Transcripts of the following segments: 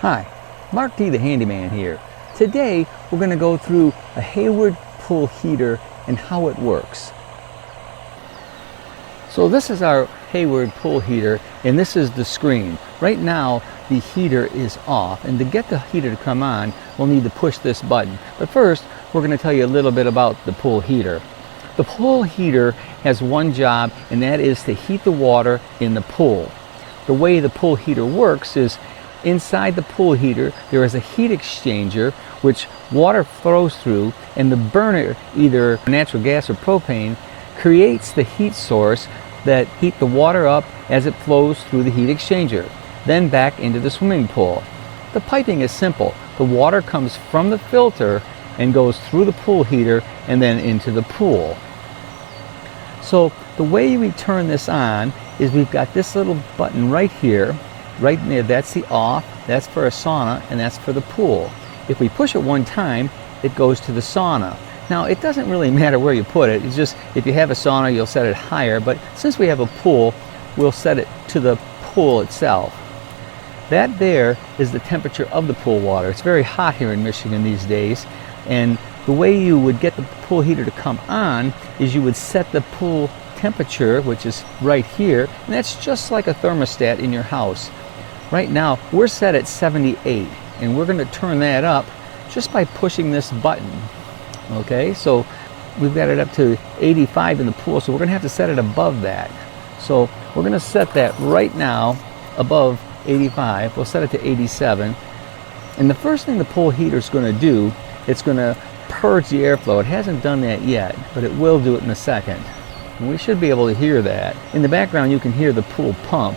Hi, Mark T the Handyman here. Today we're going to go through a Hayward pool heater and how it works. So this is our Hayward pool heater and this is the screen. Right now the heater is off, and to get the heater to come on we'll need to push this button. But first we're going to tell you a little bit about the pool heater. The pool heater has one job, and that is to heat the water in the pool. The way the pool heater works is inside the pool heater there is a heat exchanger which water flows through, and the burner, either natural gas or propane, creates the heat source that heat the water up as it flows through the heat exchanger, then back into the swimming pool. The piping is simple. The water comes from the filter and goes through the pool heater and then into the pool. So the way we turn this on is we've got this little button right here. Right there, that's the off, that's for a sauna, and that's for the pool. If we push it one time, it goes to the sauna. Now, it doesn't really matter where you put it. It's just, if you have a sauna, you'll set it higher, but since we have a pool, we'll set it to the pool itself. That there is the temperature of the pool water. It's very hot here in Michigan these days, and the way you would get the pool heater to come on is you would set the pool temperature, which is right here, and that's just like a thermostat in your house. Right now we're set at 78, and we're going to turn that up just by pushing this button. Okay, so we've got it up to 85 in the pool, so we're going to have to set it above that. So we're going to set that right now above 85. We'll set it to 87, and the first thing the pool heater is going to do, it's going to purge the airflow. It hasn't done that yet, but it will do it in a second. And we should be able to hear that. In the background you can hear the pool pump.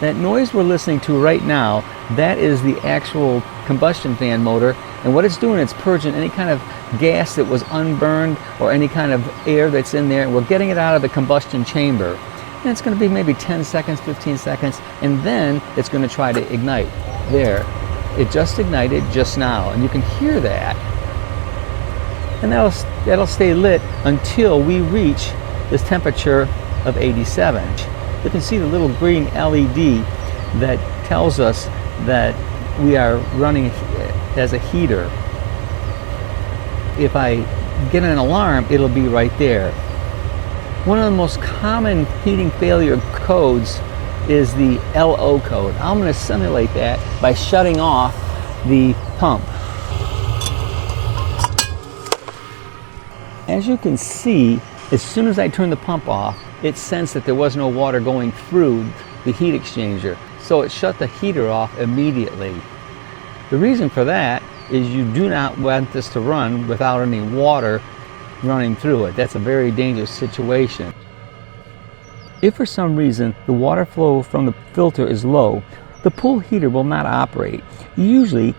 That noise we're listening to right now, that is the actual combustion fan motor, and what it's doing, it's purging any kind of gas that was unburned or any kind of air that's in there, and we're getting it out of the combustion chamber. And it's going to be maybe 10 seconds, 15 seconds, and then it's going to try to ignite. There, it just ignited just now, and you can hear that. And that'll stay lit until we reach this temperature of 87. You can see the little green LED that tells us that we are running as a heater. If I get an alarm, it'll be right there. One of the most common heating failure codes is the LO code. I'm going to simulate that by shutting off the pump. As you can see, as soon as I turned the pump off, it sensed that there was no water going through the heat exchanger, so it shut the heater off immediately. The reason for that is you do not want this to run without any water running through it. That's a very dangerous situation. If for some reason the water flow from the filter is low, the pool heater will not operate. Usually,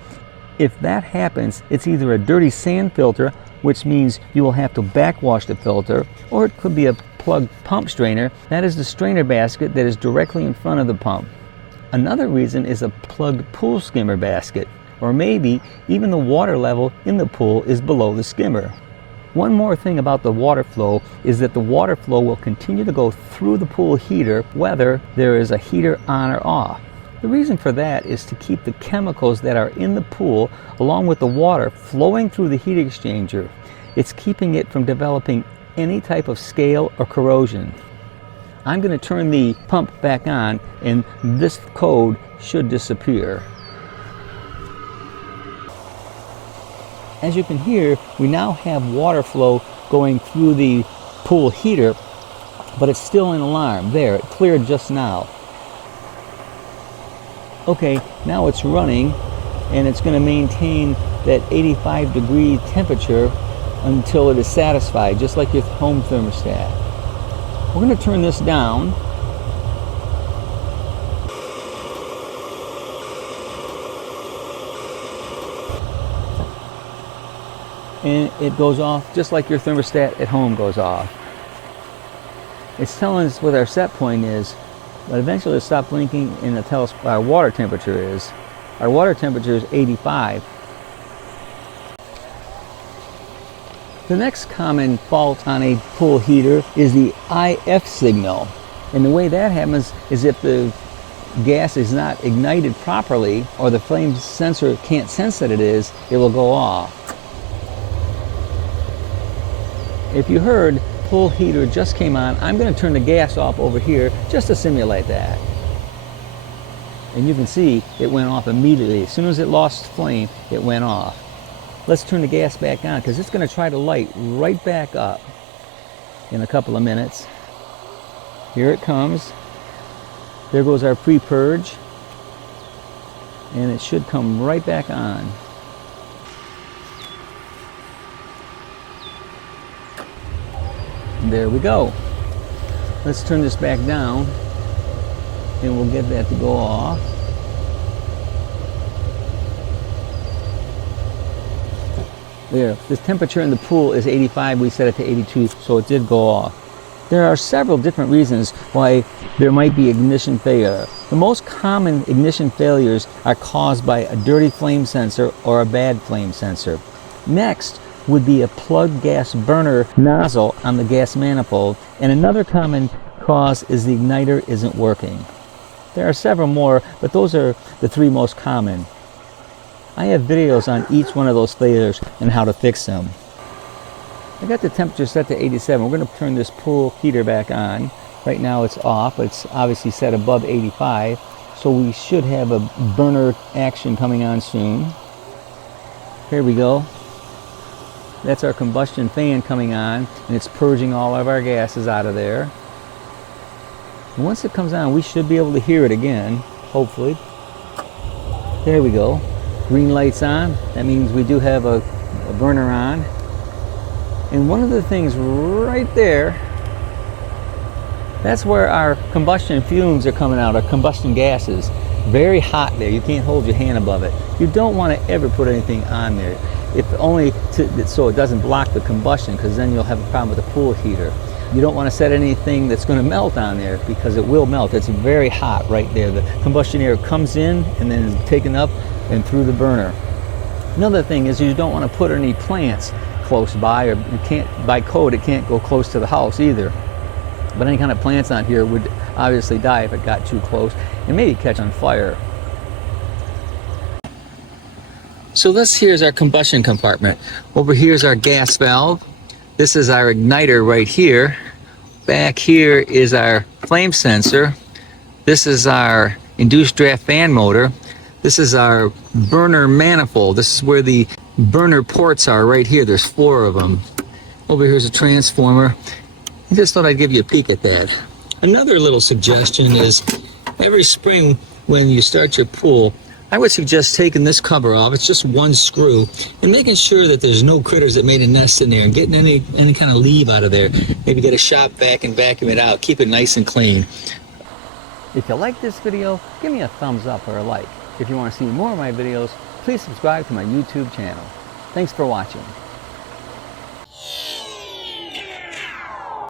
if that happens, it's either a dirty sand filter, which means you will have to backwash the filter, or it could be a plugged pump strainer. That is the strainer basket that is directly in front of the pump. Another reason is a plugged pool skimmer basket, or maybe even the water level in the pool is below the skimmer. One more thing about the water flow is that the water flow will continue to go through the pool heater whether there is a heater on or off. The reason for that is to keep the chemicals that are in the pool along with the water flowing through the heat exchanger. It's keeping it from developing any type of scale or corrosion. I'm going to turn the pump back on, and this code should disappear. As you can hear, we now have water flow going through the pool heater, but it's still an alarm. There, it cleared just now. Okay, now it's running, and it's going to maintain that 85-degree temperature until it is satisfied, just like your home thermostat. We're going to turn this down. And it goes off just like your thermostat at home goes off. It's telling us what our set point is, but eventually it'll stop blinking and it'll tell us what our water temperature is. Our water temperature is 85. The next common fault on a pool heater is the IF signal. And the way that happens is if the gas is not ignited properly, or the flame sensor can't sense that it is, it will go off. If you heard pool heater just came on, I'm going to turn the gas off over here just to simulate that. And you can see it went off immediately. As soon as it lost flame, it went off. Let's turn the gas back on because it's going to try to light right back up in a couple of minutes. Here it comes. There goes our pre-purge. And it should come right back on. There we go. Let's turn this back down and we'll get that to go off. There, the temperature in the pool is 85, we set it to 82, so it did go off. There are several different reasons why there might be ignition failure. The most common ignition failures are caused by a dirty flame sensor or a bad flame sensor. Next would be a plugged gas burner nozzle on the gas manifold, and another common cause is the igniter isn't working. There are several more, but those are the three most common. I have videos on each one of those failures and how to fix them. I got the temperature set to 87. We're going to turn this pool heater back on. Right now it's off, but it's obviously set above 85, so we should have a burner action coming on soon. Here we go. That's our combustion fan coming on, and it's purging all of our gases out of there. And once it comes on, we should be able to hear it again, hopefully. There we go. Green light's on. That means we do have a burner on. And one of the things right there, that's where our combustion fumes are coming out, our combustion gases. Very hot there. You can't hold your hand above it. You don't want to ever put anything on there, if only so it doesn't block the combustion, because then you'll have a problem with the pool heater. You don't want to set anything that's going to melt on there, because it will melt. It's very hot right there. The combustion air comes in and then is taken up and through the burner. Another thing is you don't want to put any plants close by, or you can't, by code, it can't go close to the house either. But any kind of plants on here would obviously die if it got too close and maybe catch on fire. So here's our combustion compartment. Over here is our gas valve. This is our igniter right here. Back here is our flame sensor. This is our induced draft fan motor. This is our burner manifold. This is where the burner ports are right here. There's 4 of them. Over here's a transformer. I just thought I'd give you a peek at that. Another little suggestion is every spring when you start your pool, I would suggest taking this cover off. It's just one screw, and making sure that there's no critters that made a nest in there, and getting any kind of leaf out of there. Maybe get a shop vac and vacuum it out. Keep it nice and clean. If you like this video, give me a thumbs up or a like. If you want to see more of my videos, please subscribe to my YouTube channel. Thanks for watching.